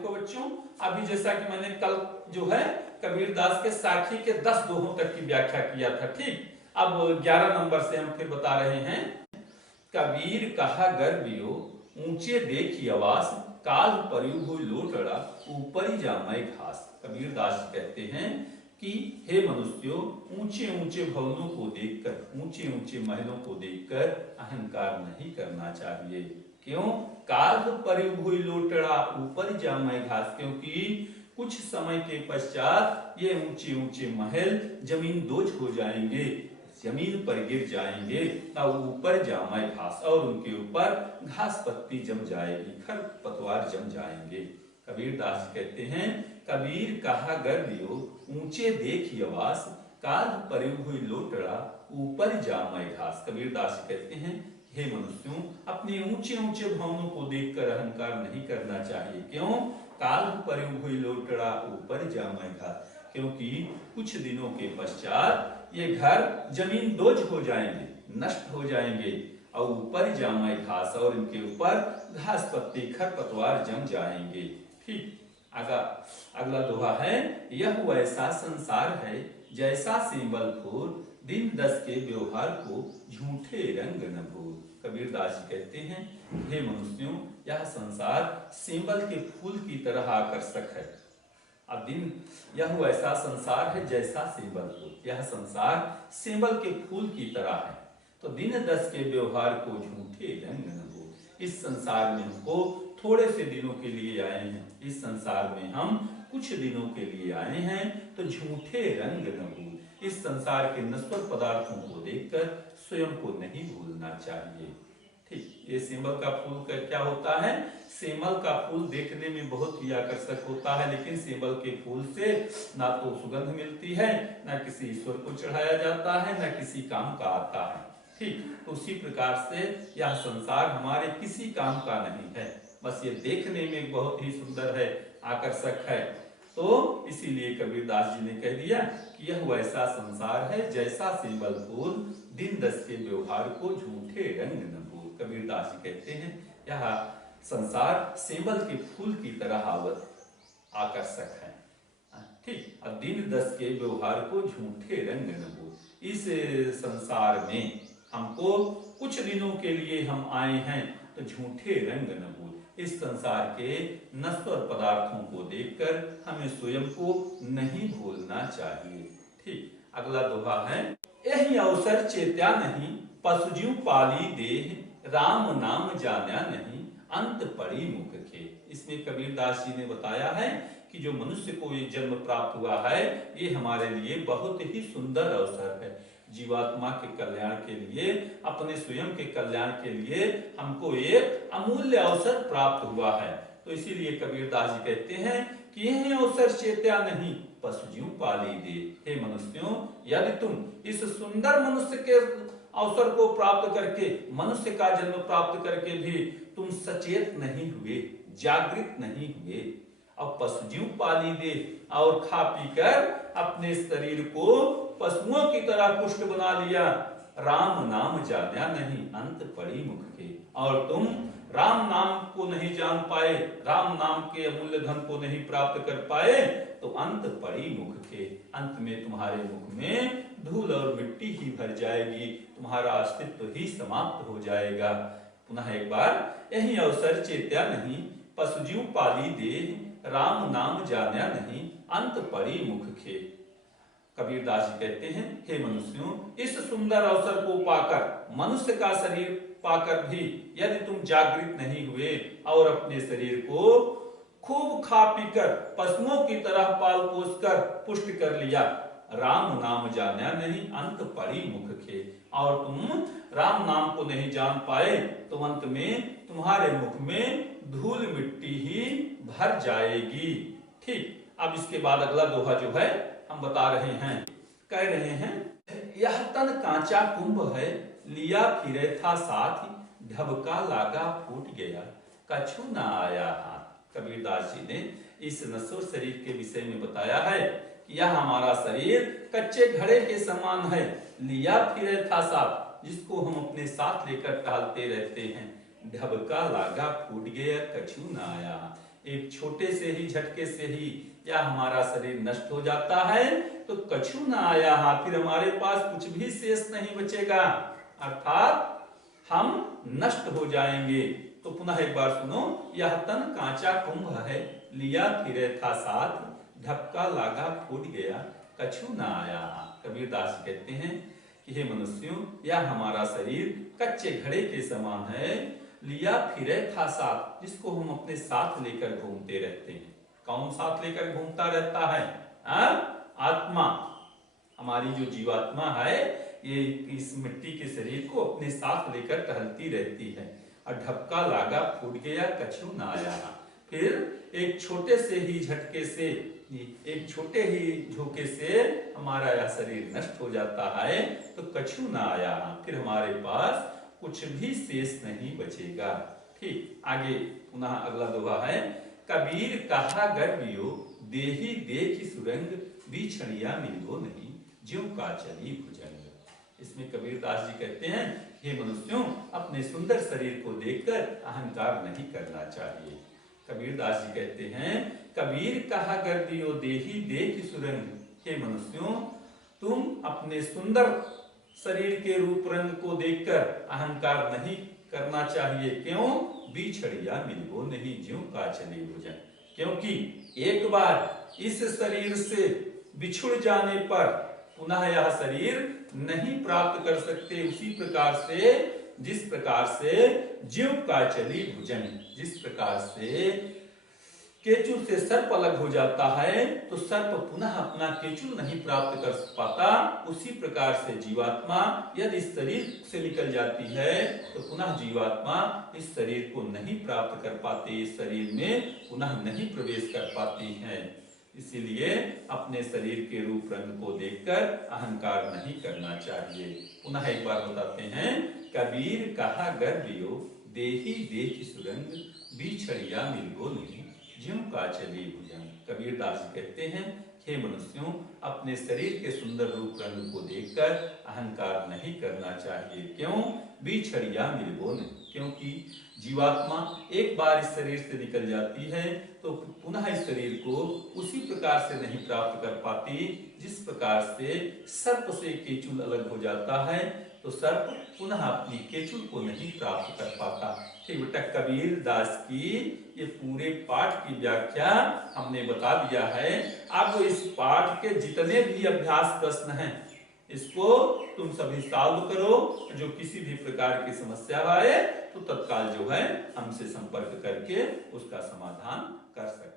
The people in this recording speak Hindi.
देखो बच्चों, अभी जैसा कि मैंने कल जो है कबीरदास के साखी के 10 दोहों तक की व्याख्या किया था। ठीक, अब 11 नंबर से हम फिर बता रहे हैं। कबीर कहा गर्वियो ऊंचे देखी आवास, काल परियु हुई लोटड़ा ऊपर ही जामाए घास। कबीरदास कहते हैं कि हे मनुष्यों, ऊंचे ऊंचे भवनों को देखकर, ऊंचे ऊंचे महलों को देखकर अहंकार नहीं करना चाहिए। क्यों? काल परियु हुई लोटड़ा ऊपर जामाए घास, क्योंकि कुछ समय के पश्चात ये ऊंचे ऊंचे महल जमीन दोज हो जाएंगे, जमीन पर गिर जाएंगे और ऊपर जामाए घास, और उनके ऊपर घास पत्ती जम जाएगी, खरपतवार जम जाएंगे। कबीरदास कहते हैं कबीर कहा गर्वियो ऊंचे देखी आवास, काल परियु हुई लोटड़ा ऊपर जामाए घास। कबीरदास कहते हैं हे मनुष्यों, अपने ऊंचे ऊंचे भवनों को देखकर अहंकार नहीं करना चाहिए। क्यों? काल परियु हुई लोटड़ा ऊपर जामाए घास, क्योंकि कुछ दिनों के पश्चात ये घर जमीन दोज हो जाएंगे, नष्ट हो जाएंगे, और ऊपर जामाए घास, और इनके ऊपर घास पत्ती खरपतवार जम जाएंगे। ठीक, अगला दोहा है, यह वैसा संसार है जैसा सिंबल फूल, दिन दस के व्यवहार को झूठे रंग न भूल। कबीरदास जी कहते हैं हे मनुष्यों, यह संसार सिंबल के फूल की तरह आकर्षक है। अब दिन यह वैसा संसार है जैसा सिंबल फूल, यह संसार सिंबल के फूल की तरह है, तो दिन दस के व्यवहार को झूठे रंग न भूल। इस संसार में हमको थोड़े से दिनों के लिए आए हैं, इस संसार में हम कुछ दिनों के लिए आए हैं, तो झूठे रंग न भूल। इस संसार के नश्वर पदार्थों को देखकर स्वयं को नहीं भूलना चाहिए। ठीक, ये सेमल का फूल का क्या होता है? सेमल का फूल देखने में बहुत ही आकर्षक होता है, लेकिन सेमल के फूल से ना तो सुगंध मिलती है, ना किसी ईश्वर को चढ़ाया जाता है, ना किसी काम का आता है। ठीक, तो उसी प्रकार से यह संसार हमारे किसी काम का नहीं है, बस ये देखने में बहुत ही सुंदर है, आकर्षक है। तो इसीलिए कबीरदास जी ने कह दिया कि यह वैसा संसार है जैसा सिंबल फूल, दिन दस के व्यवहार को झूठे रंग न भूल। कबीरदास जी कहते हैं यह संसार सिंबल के फूल की तरह आकर्षक है। ठीक, अब दिन दस के व्यवहार को झूठे रंग न भूल। इस संसार में हमको कुछ दिनों के लिए हम आए हैं, तो झूठे रंग न भूल। इस संसार के नश्वर पदार्थों को देखकर हमें स्वयं को नहीं भूलना चाहिए। ठीक, अगला दोहा है, यही अवसर चेत्या नहीं, पशुजीव पाली देह, राम नाम जाना नहीं, अंत पड़ी मुख खे। इसमें कबीरदास जी ने बताया है कि जो मनुष्य को ये जन्म प्राप्त हुआ है, ये हमारे लिए बहुत ही सुंदर अवसर है। जीवात्मा के कल्याण के लिए, अपने स्वयं के कल्याण के लिए हमको एक अमूल्य अवसर प्राप्त हुआ है। तो इसीलिए कबीरदास जी कहते हैं कि यह अवसर चेत्या नहीं, पशुजीव पाली दे। हे मनुष्यों, यदि तुम इस सुंदर मनुष्य के अवसर को प्राप्त करके, मनुष्य का जन्म प्राप्त करके भी तुम सचेत नहीं हुए, जागृत नहीं हुए, और पशुजीव पाली दे, और खा पी कर अपने शरीर को पशुओं की तरह पुष्ट बना लिया, राम नाम जाना नहीं, अंत पड़ी मुख के। और तुम राम नाम को नहीं जान पाए, राम नाम के अमूल्य धन को नहीं प्राप्त कर पाए, तो अंत पड़ी मुख के, अंत में तुम्हारे मुख में धूल और मिट्टी ही भर जाएगी, तुम्हारा अस्तित्व ही समाप्त हो जाएगा। पुनः एक बार, यही अवसर चेत्या नहीं, पशुजीव पाली देह, राम नाम जाना नहीं, अंत पड़ी मुख खे। कबीरदास जी कहते हैं हे मनुष्यों, इस सुंदर अवसर को पाकर, मनुष्य का शरीर पाकर भी यदि तुम जागृत नहीं हुए और अपने शरीर को खूब खा पीकर पशुओं की तरह पाल पोस कर पुष्ट कर लिया, राम नाम जाना नहीं, अंत पड़ी मुख खे, और तुम राम नाम को नहीं जान पाए, तो अंत में तुम्हारे मुख में धूल मिट्टी ही भर जाएगी। ठीक, अब इसके बाद अगला दोहा जो है हम बता रहे हैं, कह रहे हैं, यह तन कांचा कुंभ है, लिया फिरे था साथ, ढबका लागा फूट गया, कछु ना आया हाथ। कबीरदास जी ने इस नश्वर शरीर के विषय में बताया है कि यह हमारा शरीर कच्चे घड़े के समान है, लिया फिरे था साथ, जिसको हम अपने साथ लेकर टहलते रहते हैं, ढबका लागा फूट गया, कछु ना आया। एक छोटे से ही झटके से ही या हमारा शरीर नष्ट हो जाता है, तो कछु ना आया, फिर हमारे पास कुछ भी शेष नहीं बचेगा, अर्थात हम नष्ट हो जाएंगे। तो पुनः एक बार सुनो, यह तन कांचा कुंभ है, लिया फिरे था साथ, धक्का लागा फूट गया, कछु ना आया। कबीरदास कहते हैं कि हे मनुष्यों, यह हमारा शरीर कच्चे घड़े के समान है, लिया फिरे था साथ, जिसको हम अपने साथ लेकर घूमते रहते हैं। कौन साथ लेकर घूमता रहता है? आत्मा। हमारी जो जीवात्मा है, ये इस मिट्टी के शरीर को अपने साथ लेकर टहलती रहती है। और धक्का लागा फूट गया, कछु ना आया। फिर एक छोटे से ही झटके से, एक छोटे ही झोंके से हमारा यह शरीर नष्ट हो जाता है, तो कछु ना आया, फिर हमारे पास कुछ भी शेष नहीं बचेगा। ठीक, आगे पुनः अगला दोहा है, कबीर कहा गर्वियो, देही देखी सुरंग, बिछड़िया मिलो नहीं, ज्यों का चली भुजंग। इसमें कबीरदास जी कहते हैं, हे मनुष्यों, अपने सुंदर शरीर को देखकर अहंकार नहीं करना चाहिए। कबीरदास जी कहते हैं, कबीर कहा गर्वियो, देही देखी सुरंग, हे मनुष्यों, तुम अपने सुंदर शरीर के रूप रंग को देखकर अहंकार नहीं करना चाहिए। क्यों? बिछड़िया मिलो नहीं, ज्यों का चली भुजंग। क्योंकि एक बार इस शरीर से बिछुड़ जाने पर पुनः यह शरीर नहीं प्राप्त कर सकते। उसी प्रकार से, जिस प्रकार से ज्यों का चली भुजंग, जिस प्रकार से केचुल से सर्प अलग हो जाता है, तो सर्प पुनः अपना केचुल नहीं प्राप्त कर पाता, उसी प्रकार से जीवात्मा यदि इस शरीर से निकल जाती है, तो पुनः जीवात्मा इस शरीर को नहीं प्राप्त कर पाती, इस शरीर में पुनः नहीं प्रवेश कर पाती है। इसीलिए अपने शरीर के रूप रंग को देखकर अहंकार नहीं करना चाहिए। पुनः एक बार बताते हैं, कबीर कहा गर्वियो, देही देखी सुरंग, बिछड़िया मिलो नहीं, ज्यों का चली भुजंग। कबीरदास कहते हैं, हे मनुष्यों, अपने शरीर के सुंदर रूप रंग को देखकर अहंकार नहीं करना चाहिए। क्यों? बिछड़िया मिलो नहीं, क्योंकि जीवात्मा एक बार इस शरीर से निकल जाती है, तो पुनः इस शरीर को उसी प्रकार से नहीं प्राप्त कर पाती, जिस प्रकार से सर्प से केचुल अलग हो जाता है, तो सर्प पुनः अपनी केचुल को नहीं प्राप्त कर पाता। ठीक बेटा, कबीर दास की ये पूरे पाठ की व्याख्या हमने बता दिया है। अब इस पाठ के जितने भी अभ्यास प्रश्न हैं, इसको तुम सभी सॉल्व करो। जो किसी भी प्रकार की समस्या आए, तो तत्काल जो है हमसे संपर्क करके उसका समाधान कर सकते।